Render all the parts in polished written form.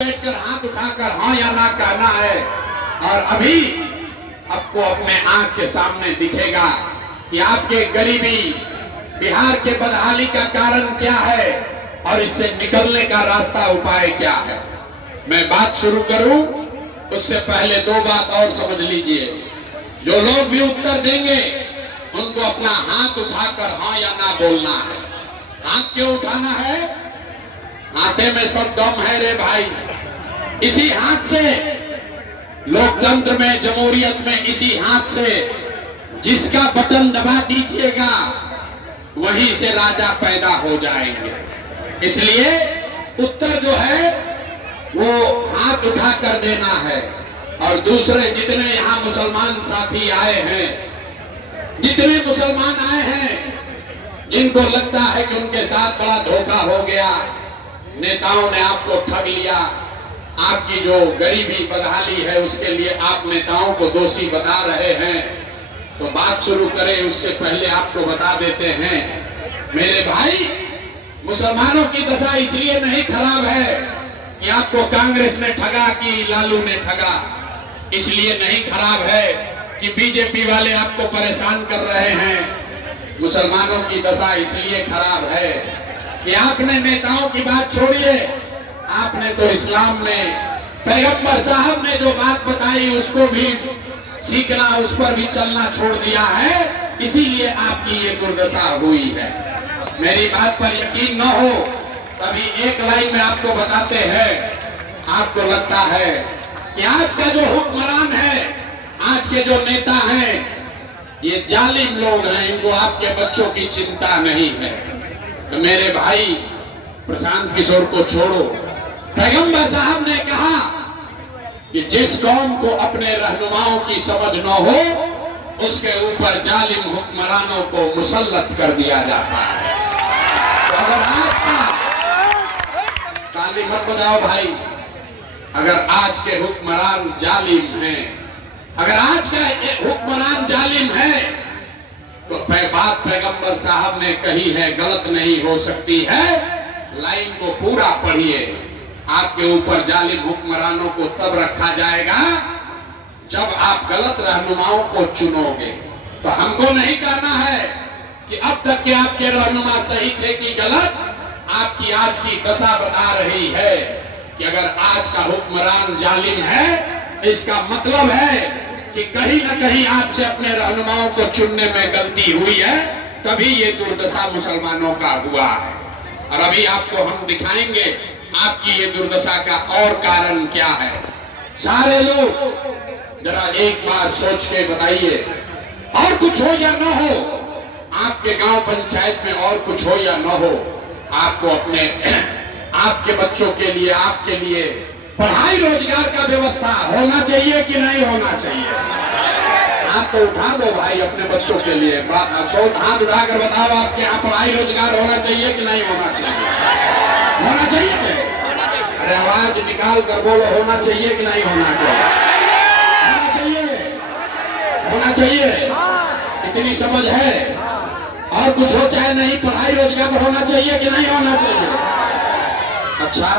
बैठकर हाथ उठाकर हाँ या ना कहना है। और अभी आपको अपने आंख के सामने दिखेगा कि आपके गरीबी, बिहार के बदहाली का कारण क्या है और इससे निकलने का रास्ता, उपाय क्या है। मैं बात शुरू करूं उससे पहले दो बात और समझ लीजिए। जो लोग भी उत्तर देंगे उनको अपना हाथ उठाकर हाँ या ना बोलना है। हाथ क्यों उठाना है? हाथे में सब दम है रे भाई। इसी हाथ से लोकतंत्र में, जमहूरियत में, इसी हाथ से जिसका बटन दबा दीजिएगा वहीं से राजा पैदा हो जाएंगे। इसलिए उत्तर जो है वो हाथ उठा कर देना है। और दूसरे जितने यहाँ मुसलमान साथी आए हैं, जितने मुसलमान आए हैं जिनको लगता है कि उनके साथ बड़ा धोखा हो गया, नेताओं ने आपको ठग लिया, आपकी जो गरीबी बदहाली है उसके लिए आप नेताओं को दोषी बता रहे हैं, तो बात शुरू करें उससे पहले आपको बता देते हैं मेरे भाई, मुसलमानों की दशा इसलिए नहीं खराब है कि आपको कांग्रेस ने ठगा कि लालू ने ठगा। इसलिए नहीं खराब है कि बीजेपी वाले आपको परेशान कर रहे हैं। मुसलमानों की दशा इसलिए खराब है कि आपने नेताओं की बात छोड़िए, आपने तो इस्लाम में पैगंबर साहब ने जो बात बताई उसको भी सीखना, उस पर भी चलना छोड़ दिया है। इसीलिए आपकी ये दुर्दशा हुई है। मेरी बात पर यकीन न हो तभी एक लाइन में आपको बताते हैं। आपको लगता है कि आज का जो हुक्मरान है, आज के जो नेता हैं, ये जालिम लोग हैं, इनको आपके बच्चों की चिंता नहीं है। तो मेरे भाई प्रशांत किशोर को छोड़ो। पैगंबर साहब ने कहा कि जिस कौम को अपने रहनुमाओं की समझ न हो उसके ऊपर जालिम हुक्मरानों को मुसल्लत कर दिया जाता है। तो अगर आज का, ताली मत बजाओ भाई, अगर आज के हुक्मरान जालिम हैं, अगर आज का हुक्मरान जालिम है तो बात पैगंबर साहब ने कही है गलत नहीं हो सकती है। लाइन को पूरा पढ़िए। आपके ऊपर जालिम हुक्मरानों को तब रखा जाएगा जब आप गलत रहनुमाओं को चुनोगे। तो हमको नहीं कहना है कि अब तक के आपके रहनुमा सही थे कि गलत। आपकी आज की दशा बता रही है कि अगर आज का हुक्मरान जालिम है, इसका मतलब है कि कहीं न कहीं आपसे अपने रहनुमाओं को चुनने में गलती हुई है, तभी ये दुर्दशा मुसलमानों का हुआ है। और अभी आपको हम दिखाएंगे आपकी ये दुर्दशा का और कारण क्या है। सारे लोग जरा एक बार सोच के बताइए, और कुछ हो या न हो, आपके गांव पंचायत में और कुछ हो या न हो, आपको अपने आपके बच्चों के लिए, आपके लिए पढ़ाई रोजगार का व्यवस्था होना चाहिए कि नहीं होना चाहिए? हाथ तो उठा दो भाई अपने बच्चों के लिए। हाथ उठाकर बताओ आपके यहाँ पढ़ाई रोजगार होना चाहिए कि नहीं होना चाहिए? होना चाहिए। अरे आवाज निकाल कर बोलो, होना चाहिए कि नहीं होना चाहिए? होना चाहिए, होना चाहिए। इतनी समझ है। और कुछ हो चाहे नहीं, पढ़ाई रोजगार होना चाहिए कि नहीं होना चाहिए? अच्छा,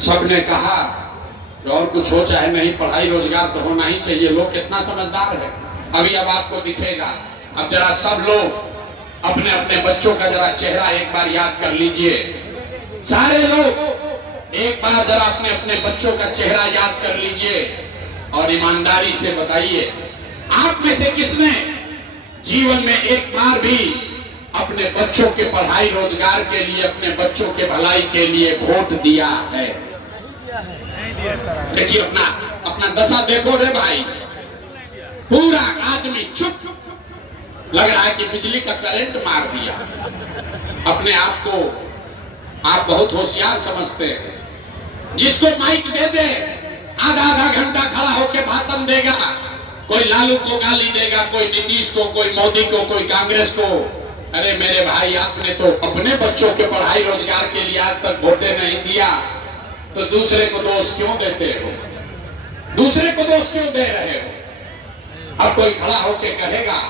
सबने कहा कि और कुछ हो चाहे नहीं, पढ़ाई रोजगार तो होना ही चाहिए। लोग कितना समझदार है। अभी अब आपको दिखेगा। अब जरा सब लोग अपने अपने बच्चों का जरा चेहरा एक बार याद कर लीजिए। सारे लोग एक बार जरा अपने अपने बच्चों का चेहरा याद कर लीजिए और ईमानदारी से बताइए, आप में से किसने जीवन में एक बार भी अपने बच्चों के पढ़ाई रोजगार के लिए, अपने बच्चों के भलाई के लिए वोट दिया है? देखिए अपना अपना दशा देखो रे भाई। पूरा आदमी चुप, लग रहा है कि बिजली का करंट मार दिया। अपने आप को आप बहुत होशियार समझते हैं। जिसको माइक दे दे आधा आधा घंटा खड़ा होकर भाषण देगा। कोई लालू को गाली देगा, कोई नीतीश को, कोई मोदी को, कोई कांग्रेस को। अरे मेरे भाई, आपने तो अपने बच्चों के पढ़ाई रोजगार के लिए आज तक वोटें नहीं दिया, तो दूसरे को दोष क्यों देते हो? दूसरे को दोष क्यों दे रहे हो? अब कोई खड़ा होके कहेगा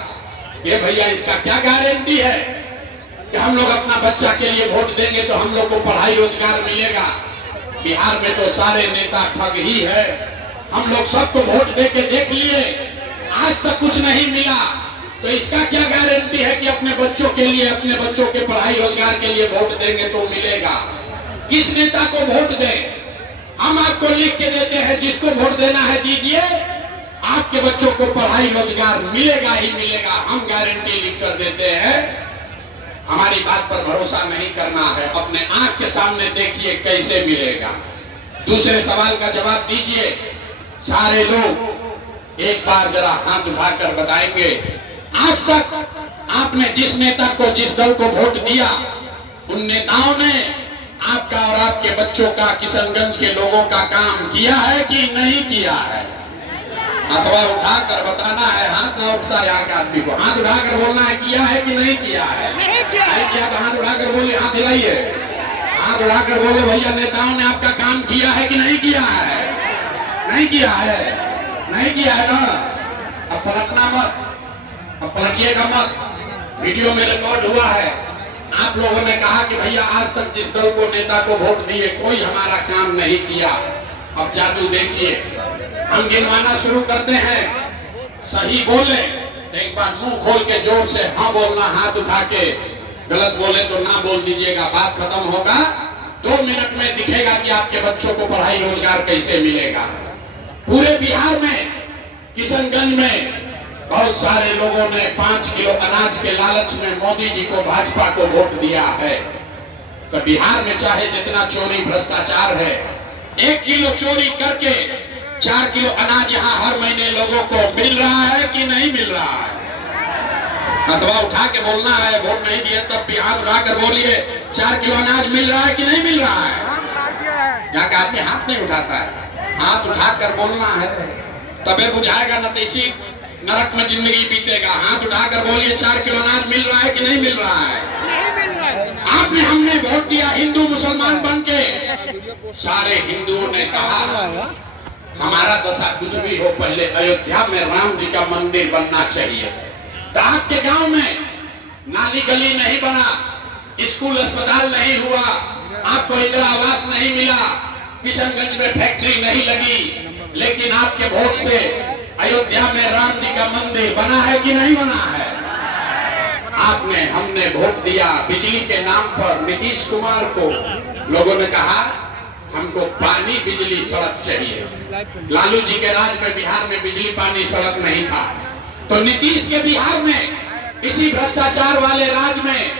ये भैया इसका क्या गारंटी है कि हम लोग अपना बच्चा के लिए वोट देंगे तो हम लोग को पढ़ाई रोजगार मिलेगा? बिहार में तो सारे नेता ठग ही है। हम लोग सबको वोट दे के देख लिए, आज तक कुछ नहीं मिला, तो इसका क्या गारंटी है कि अपने बच्चों के लिए, अपने बच्चों के पढ़ाई रोजगार के लिए वोट देंगे तो मिलेगा। किस नेता को वोट दें? हम आपको लिख के देते हैं, जिसको वोट देना है दीजिए, आपके बच्चों को पढ़ाई रोजगार मिलेगा ही मिलेगा। हम गारंटी लिख कर देते हैं। हमारी बात पर भरोसा नहीं करना है, अपने आंख के सामने देखिए कैसे मिलेगा। दूसरे सवाल का जवाब दीजिए। सारे लोग एक बार जरा हाथ उठाकर बताएंगे, आज तक आपने जिस नेता को, जिस दल को वोट दिया, उन नेताओं ने आपका और आपके बच्चों का, किशनगंज के लोगों का काम किया है कि नहीं किया है? अथवा उठाकर बताना है, हाथ ना उठता है यहाँ के आदमी को, हाथ उठाकर बोलना है किया है कि नहीं किया है। नहीं किया तो हाथ उठाकर बोलिए, हाथ हिलाइए, हाथ उठाकर बोले भैया नेताओं ने आपका काम किया है कि नहीं किया है? नहीं किया है, नहीं किया है ना। अब पलटना मत, अब पलटिएगा मत। वीडियो में रिकॉर्ड हुआ है, आप लोगों ने कहा कि भैया आज तक जिस दल को, नेता को वोट दिए, कोई हमारा काम नहीं किया। अब जादू देखिए, हम गिनवाना शुरू करते हैं, सही बोले तो एक बार मुंह खोल के जोर से हाँ बोलना, हाथ उठा के। गलत बोले तो ना बोल दीजिएगा, बात खत्म होगा। 2 मिनट में दिखेगा कि आपके बच्चों को पढ़ाई रोजगार कैसे मिलेगा। पूरे बिहार में, किशनगंज में बहुत सारे लोगों ने 5 किलो अनाज के लालच में मोदी जी को, भाजपा को वोट दिया है। तो बिहार में चाहे जितना चोरी भ्रष्टाचार है, 1 किलो चोरी करके 4 किलो अनाज यहाँ हर महीने लोगों को मिल रहा है कि नहीं मिल रहा है? अथवा उठा के बोलना है, वोट नहीं दिए तब भी हाथ उठाकर बोलिए, 4 किलो अनाज मिल रहा है कि नहीं मिल रहा है? क्या आदमी हाथ नहीं उठाता है, हाथ उठाकर बोलना है, तबे बुझाएगा, न तो इसी नरक में जिंदगी बीतेगा। हाथ उठाकर बोलिए, 4 किलो अनाज मिल रहा है कि नहीं मिल रहा है? आपने, हमने वोट दिया हिंदू मुसलमान बन के। सारे हिंदुओं ने कहा हमारा दशा कुछ भी हो, पहले अयोध्या में राम जी का मंदिर बनना चाहिए। तो आपके गांव में नाली गली नहीं बना, स्कूल अस्पताल नहीं हुआ, आपको इंदिरा आवास नहीं मिला, किशनगंज में फैक्ट्री नहीं लगी, लेकिन आपके वोट से अयोध्या में राम जी का मंदिर बना है कि नहीं बना है? आपने, हमने वोट दिया बिजली के नाम पर नीतीश कुमार को। लोगों ने कहा हमको पानी, बिजली, सड़क चाहिए। लालू जी के राज में बिहार में बिजली, पानी, सड़क नहीं था, तो नीतीश के बिहार में, इसी भ्रष्टाचार वाले राज में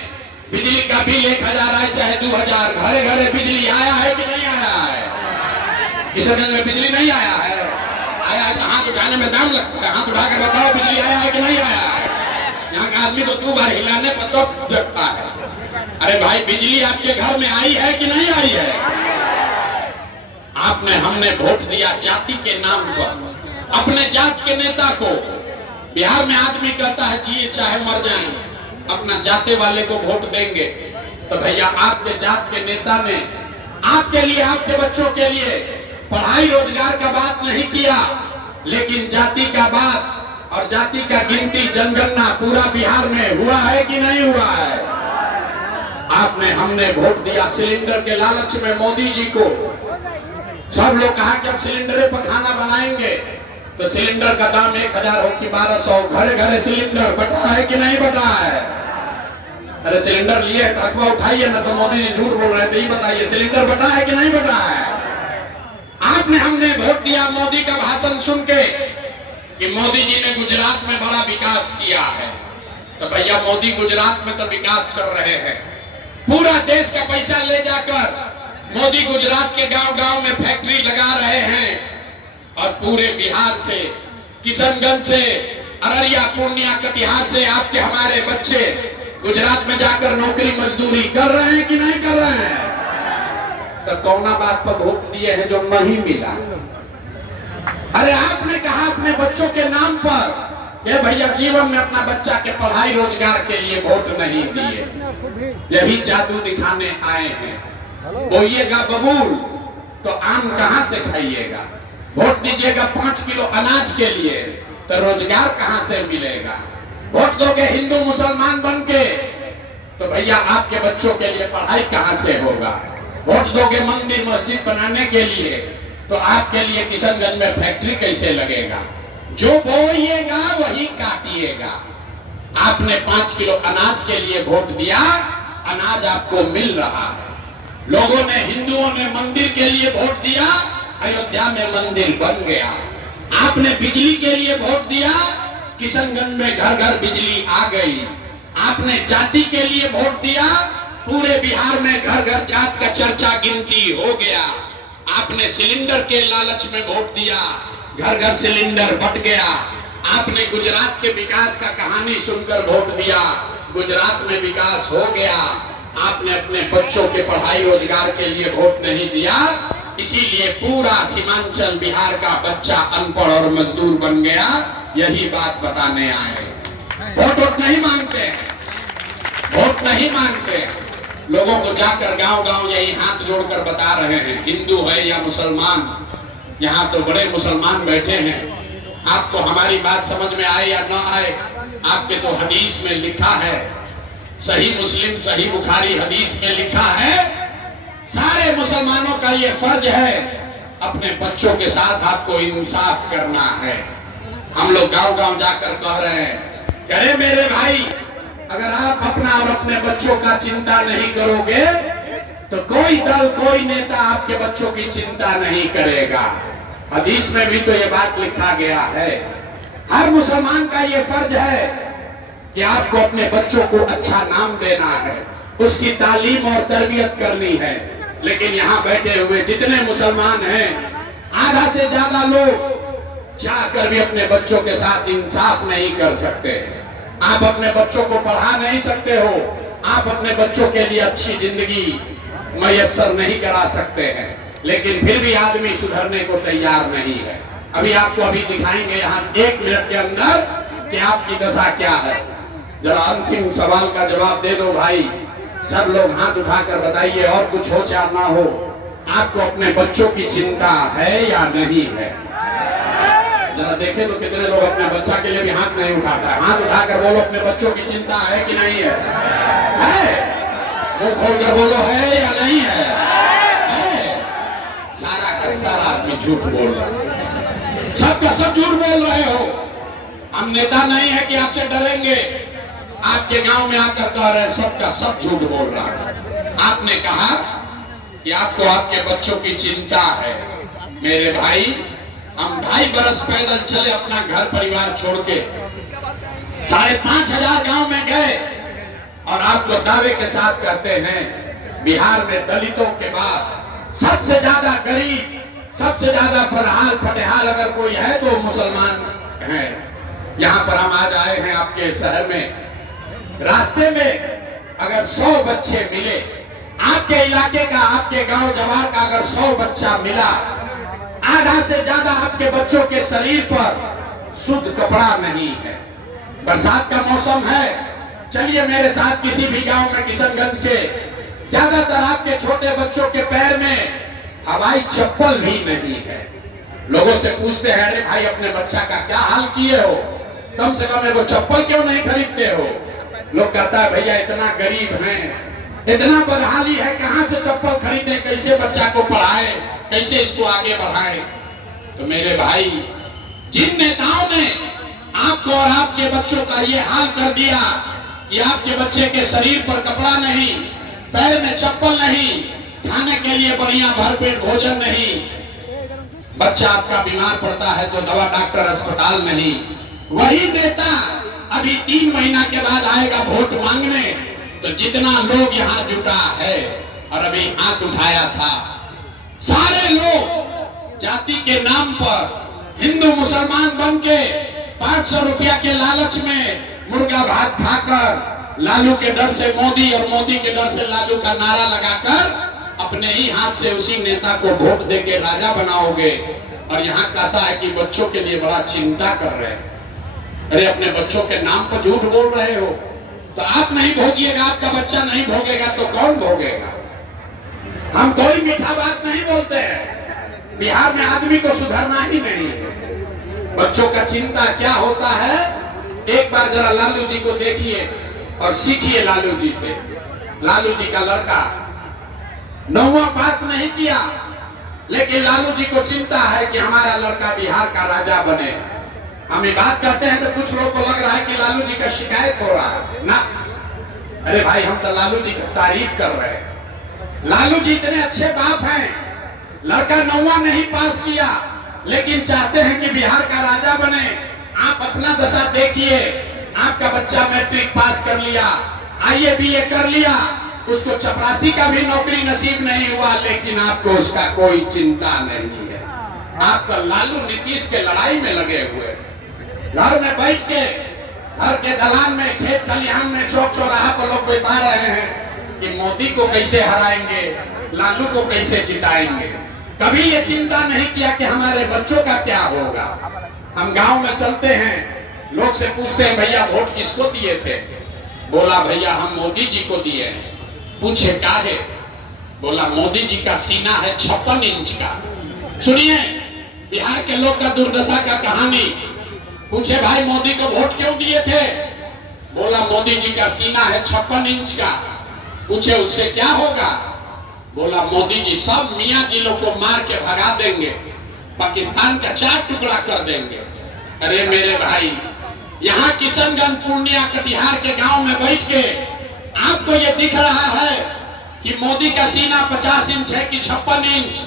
बिजली का बिल 1000 आए चाहे 2000, घरे घरे बिजली आया है कि नहीं आया है? किशनगंज में बिजली नहीं आया है? आया है तो हाथ उठाने में दाम लगता है, हाथ उठाकर बताओ बिजली आया है कि नहीं आया है? यहाँ का आदमी तो 2 बार हिलाने पर तो लगता है। अरे भाई, बिजली आपके घर में आई है कि नहीं आई है? आपने, हमने वोट दिया जाति के नाम पर, अपने जात के नेता को। बिहार में आदमी कहता है जिए चाहे मर जाए, अपना जाते वाले को वोट देंगे। तो भैया आपके जात के नेता ने आपके लिए, आपके बच्चों के लिए पढ़ाई रोजगार का बात नहीं किया, लेकिन जाति का बात और जाति का गिनती, जनगणना पूरा बिहार में हुआ है कि नहीं हुआ है? आपने, हमने वोट दिया सिलेंडर के लालच में मोदी जी को। सब लोग कहा कि अब सिलेंडर पर खाना बनाएंगे, तो सिलेंडर का दाम 1000 हो कि 1200, घरे घरे सिलेंडर बटा है कि नहीं बटा है? अरे सिलेंडर लिए तो अथवा उठाइए ना, तो मोदी जी झूठ बोल रहे थे, ये बताइए सिलेंडर बटा है कि नहीं बटा है? आपने, हमने वोट दिया मोदी का भाषण सुन के कि मोदी जी ने गुजरात में बड़ा विकास किया है। तो भैया मोदी गुजरात में तो विकास कर रहे हैं, पूरा देश का पैसा ले जाकर मोदी गुजरात के गांव गांव में फैक्ट्री लगा रहे हैं, और पूरे बिहार से, किशनगंज से, अररिया, पूर्णिया, कटिहार से आपके, हमारे बच्चे गुजरात में जाकर नौकरी मजदूरी कर रहे हैं कि नहीं कर रहे हैं? तो कौना बात पर वोट दिए हैं जो नहीं मिला? अरे आपने कहा अपने बच्चों के नाम पर, ये भैया जीवन में अपना बच्चा के पढ़ाई रोजगार के लिए वोट नहीं दिए, यही जादू दिखाने आए हैं। बोइएगा बबूल तो आम कहां से खाइएगा? वोट दीजिएगा 5 किलो अनाज के लिए, तो रोजगार कहां से मिलेगा? वोट दोगे हिंदू मुसलमान बन के, तो भैया आपके बच्चों के लिए पढ़ाई कहां से होगा? वोट दोगे मंदिर मस्जिद बनाने के लिए, तो आपके लिए किशनगंज में फैक्ट्री कैसे लगेगा? जो बोइएगा वही काटिएगा। आपने 5 किलो अनाज के लिए वोट दिया, अनाज आपको मिल रहा है। लोगों ने, हिंदुओं ने मंदिर के लिए वोट दिया, अयोध्या में मंदिर बन गया। आपने बिजली के लिए वोट दिया, किशनगंज में घर घर बिजली आ गई। आपने जाति के लिए वोट दिया, पूरे बिहार में घर घर जात का चर्चा गिनती हो गया। आपने सिलेंडर के लालच में वोट दिया, घर घर सिलेंडर बट गया। आपने गुजरात के विकास का कहानी सुनकर वोट दिया, गुजरात में विकास हो गया। आपने अपने बच्चों के पढ़ाई रोजगार के लिए वोट नहीं दिया, इसीलिए पूरा सीमांचल बिहार का बच्चा अनपढ़ और मजदूर बन गया। यही बात बताने आए। वोट नहीं मांगते हैं, वोट नहीं मांगते हैं। लोगों को जाकर गांव गांव यही हाथ जोड़कर बता रहे हैं, हिंदू है या मुसलमान। यहाँ तो बड़े मुसलमान बैठे हैं। आपको हमारी बात समझ में आए या ना आए, आपके तो हदीस में लिखा है, सही मुस्लिम सही बुखारी हदीस में लिखा है, सारे मुसलमानों का ये फर्ज है अपने बच्चों के साथ आपको इंसाफ करना है। हम लोग गांव गांव जाकर कह रहे हैं, करे मेरे भाई, अगर आप अपना और अपने बच्चों का चिंता नहीं करोगे तो कोई दल कोई नेता आपके बच्चों की चिंता नहीं करेगा। हदीस में भी तो ये बात लिखा गया है। हर मुसलमान का ये फर्ज है कि आपको अपने बच्चों को अच्छा नाम देना है, उसकी तालीम और तरबियत करनी है। लेकिन यहाँ बैठे हुए जितने मुसलमान हैं, आधा से ज्यादा लोग चाहकर भी अपने बच्चों के साथ इंसाफ नहीं कर सकते। आप अपने बच्चों को पढ़ा नहीं सकते हो, आप अपने बच्चों के लिए अच्छी जिंदगी मयस्सर नहीं करा सकते हैं, लेकिन फिर भी आदमी सुधरने को तैयार नहीं है। अभी आपको अभी दिखाएंगे यहाँ 1 मिनट के अंदर कि आपकी दशा क्या है। जरा अंतिम सवाल का जवाब दे दो भाई, सब लोग हाथ उठाकर बताइए, और कुछ हो चाहे ना हो, आपको अपने बच्चों की चिंता है या नहीं है? जरा देखें तो कितने लोग अपने बच्चा के लिए भी हाथ नहीं उठाता है। हाथ उठाकर बोलो, अपने बच्चों की चिंता है कि नहीं है? मुंह खोलकर बोलो, है या नहीं है? सारा का सारा आदमी झूठ बोल रहा है, सबका सब झूठ बोल रहे हो। हम नेता नहीं है कि आपसे डरेंगे। आपके गांव में आकर कह रहे हैं, सबका सब झूठ बोल रहा है। आपने कहा कि आपको आपके बच्चों की चिंता है। मेरे भाई, हम 2.5 बरस पैदल चले अपना घर परिवार छोड़ के, 5,500 गांव में गए, और आपको दावे के साथ कहते हैं बिहार में दलितों के बाद सबसे ज्यादा गरीब, सबसे ज्यादा पढ़ाल फटेहाल अगर कोई है तो मुसलमान हैं। यहाँ पर हम आज आए हैं आपके शहर में। रास्ते में अगर 100 बच्चे मिले, आपके इलाके का, आपके गांव जवार का अगर 100 बच्चा मिला, आधा से ज्यादा आपके बच्चों के शरीर पर शुद्ध कपड़ा नहीं है। बरसात का मौसम है, चलिए मेरे साथ किसी भी गांव में किशनगंज के, ज्यादातर आपके छोटे बच्चों के पैर में हवाई चप्पल भी नहीं है। लोगों से पूछते हैं, अरे भाई अपने बच्चा का क्या हाल किए हो, कम से कम वो चप्पल क्यों नहीं खरीदते हो? लोग कहता है, भैया इतना गरीब हैं, इतना बदहाली है, कहां से चप्पल खरीदे, कैसे बच्चा को पढ़ाए, कैसे इसको आगे बढ़ाए? तो मेरे भाई, जिन नेताओं ने आपको और आपके बच्चों का ये हाल कर दिया कि आपके बच्चे के शरीर पर कपड़ा नहीं, पैर में चप्पल नहीं, खाने के लिए बढ़िया भरपेट भोजन नहीं, बच्चा आपका बीमार पड़ता है तो दवा डॉक्टर अस्पताल नहीं, वही नेता अभी 3 महीना के बाद आएगा वोट मांगने, तो जितना लोग यहाँ जुटा है और अभी हाथ उठाया था, सारे लोग जाति के नाम पर हिंदू मुसलमान बन के 500 रुपया के लालच में मुर्गा भात खाकर, लालू के डर से मोदी और मोदी के डर से लालू का नारा लगाकर अपने ही हाथ से उसी नेता को वोट देके राजा बनाओगे। और यहाँ कहता है कि बच्चों के लिए बड़ा चिंता कर रहे हैं। अरे अपने बच्चों के नाम पर झूठ बोल रहे हो, तो आप नहीं भोगिएगा, आपका बच्चा नहीं भोगेगा तो कौन भोगेगा? हम कोई मीठा बात नहीं बोलते हैं। बिहार में आदमी को सुधरना ही नहीं है। बच्चों का चिंता क्या होता है, एक बार जरा लालू जी को देखिए और सीखिए लालू जी से। लालू जी का लड़का 9वां पास नहीं किया, लेकिन लालू जी को चिंता है कि हमारा लड़का बिहार का राजा बने। हम ये बात करते हैं तो कुछ लोग को लग रहा है कि लालू जी का शिकायत हो रहा है ना। अरे भाई, हम तो लालू जी की तारीफ कर रहे हैं। लालू जी इतने अच्छे बाप हैं, लड़का 9वां नहीं पास किया लेकिन चाहते हैं कि बिहार का राजा बने। आप अपना दशा देखिए, आपका बच्चा मैट्रिक पास कर लिया, IAS BA कर लिया, उसको चपरासी का भी नौकरी नसीब नहीं हुआ, लेकिन आपको उसका कोई चिंता नहीं है। आप तो लालू नीतीश के लड़ाई में लगे हुए, घर में बैठ के, घर के दलान में, खेत खलिहान में, चौक चौराहा पर लोग बता रहे हैं कि मोदी को कैसे हराएंगे, लालू को कैसे जिताएंगे। कभी ये चिंता नहीं किया कि हमारे बच्चों का क्या होगा। हम गांव में चलते हैं, लोग से पूछते हैं भैया वोट किसको दिए थे? बोला भैया हम मोदी जी को दिए हैं। पूछे क्या है? बोला मोदी जी का सीना है 56 इंच का। सुनिए बिहार के लोग का दुर्दशा का कहानी। पूछे भाई मोदी को वोट क्यों दिए थे? बोला मोदी जी का सीना है 56 इंच का। पूछे उससे क्या होगा? बोला मोदी जी सब मियाँ जी लोग को मार के भगा देंगे, पाकिस्तान का 4 टुकड़ा कर देंगे। अरे मेरे भाई, यहाँ किशनगंज, पूर्णिया, कटिहार के गांव में बैठ के आपको ये दिख रहा है कि मोदी का सीना 50 इंच है कि 56 इंच,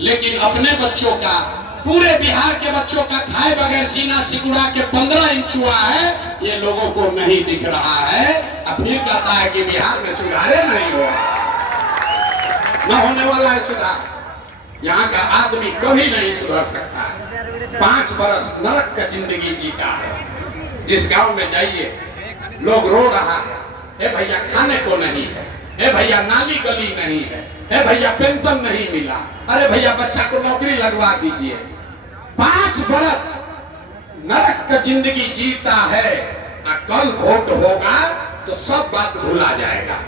लेकिन अपने बच्चों का, पूरे बिहार के बच्चों का खाए बगैर सीना सिकुड़ा के 15 इंच हुआ है, ये लोगों को नहीं दिख रहा है। अब फिर कहता है कि बिहार में सुधारे नहीं हो रहा, न होने वाला है सुधार। यहाँ का आदमी कभी नहीं सुधर सकता है। 5 बरस नरक का जिंदगी जीता है। जिस गांव में जाइए लोग रो रहा है, ए भैया खाने को नहीं है, ए भैया नाली गली नहीं है, ए भैया पेंशन नहीं मिला, अरे भैया बच्चा को नौकरी लगवा दीजिए। 5 बरस नरक का जिंदगी जीता है, कल वोट होगा तो सब बात भूला जाएगा,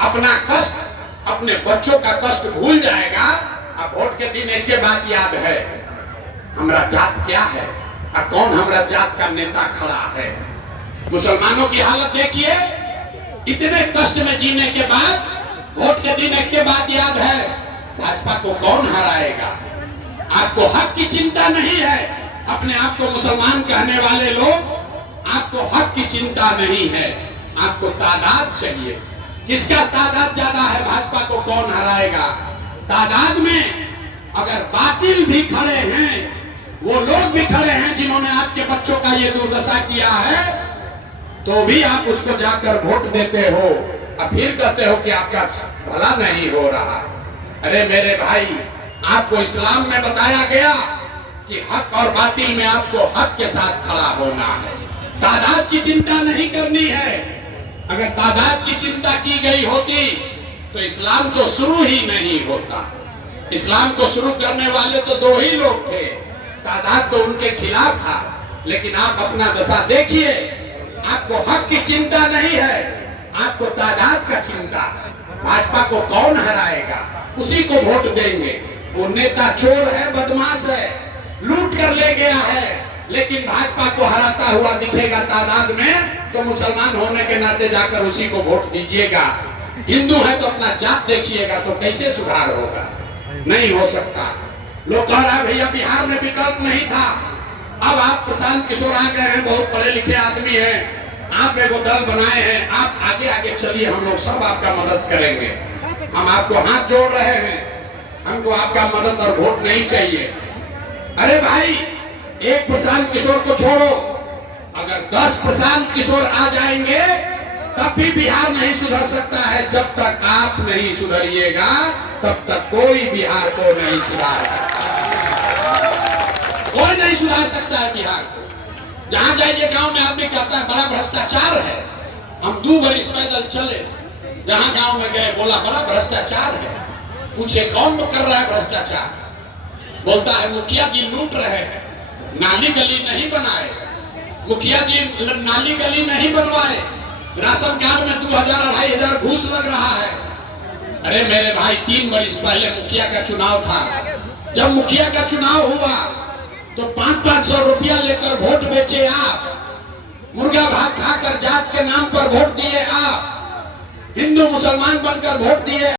अपना कष्ट, अपने बच्चों का कष्ट भूल जाएगा। अब वोट के दिन एक बात याद है, हमारा जात क्या है और कौन हमारा जात का नेता खड़ा है। मुसलमानों की हालत देखिए, इतने कष्ट में जीने के बाद वोट के दिन एक बात याद है, भाजपा को कौन हराएगा। आपको हक की चिंता नहीं है, अपने आप को मुसलमान कहने वाले लोग, आपको हक की चिंता नहीं है, आपको तादाद चाहिए। किसका तादाद ज्यादा है, भाजपा को कौन हराएगा। तादाद में अगर बातिल भी खड़े हैं, वो लोग भी खड़े हैं जिन्होंने आपके बच्चों का ये दुर्दशा किया है, तो भी आप उसको जाकर वोट देते हो और फिर कहते हो कि आपका भला नहीं हो रहा। अरे मेरे भाई, आपको इस्लाम में बताया गया कि हक और बातिल में आपको हक के साथ खड़ा होना है, तादाद की चिंता नहीं करनी है। अगर तादाद की चिंता की गई होती तो इस्लाम तो शुरू ही नहीं होता। इस्लाम को शुरू करने वाले तो 2 ही लोग थे, तादाद तो उनके खिलाफ था। लेकिन आप अपना दशा देखिए, आपको हक की चिंता नहीं है, आपको तादाद का चिंता। भाजपा को कौन हराएगा, उसी को वोट देंगे। वो नेता चोर है, बदमाश है, लूट कर ले गया है, लेकिन भाजपा को हराता हुआ दिखेगा तादाद में, तो मुसलमान होने के नाते जाकर उसी को वोट दीजिएगा। हिंदू है तो अपना जात देखिएगा, तो कैसे सुधार होगा, नहीं हो सकता। लोग कह रहा है भैया बिहार में विकल्प नहीं था, अब आप प्रशांत किशोर आ गए हैं, बहुत पढ़े लिखे आदमी हैं, आप एगो दल बनाए हैं, आप आगे आगे चलिए, हम लोग सब आपका मदद करेंगे। हम आपको हाथ जोड़ रहे हैं, हमको आपका मदद और वोट नहीं चाहिए। अरे भाई, एक प्रशांत किशोर को छोड़ो, अगर 10 प्रशांत किशोर आ जाएंगे तब भी बिहार नहीं सुधर सकता है। जब तक आप नहीं सुधरिएगा तब तक कोई बिहार को नहीं सुधार सकता, कोई नहीं सुधार सकता है बिहार को। जहां जाइए गांव में आदमी कहता है बड़ा भ्रष्टाचार है। हम 2 बरिस पैदल चले, जहां गांव में गए, बोला बड़ा भ्रष्टाचार है। पूछे कौन कर रहा है भ्रष्टाचार? बोलता है मुखिया जी लूट रहे हैं, नाली गली नहीं बनाए, मुखिया जी नाली गली नहीं बनवाए, राशन कार्ड में 2000-2500 घूस लग रहा है। अरे मेरे भाई, 3 बरिस पहले मुखिया का चुनाव था। जब मुखिया का चुनाव हुआ तो 500-500 रुपया लेकर वोट बेचे आप, मुर्गा भात खाकर जात के नाम पर वोट दिए आप, हिंदू मुसलमान बनकर वोट दिए।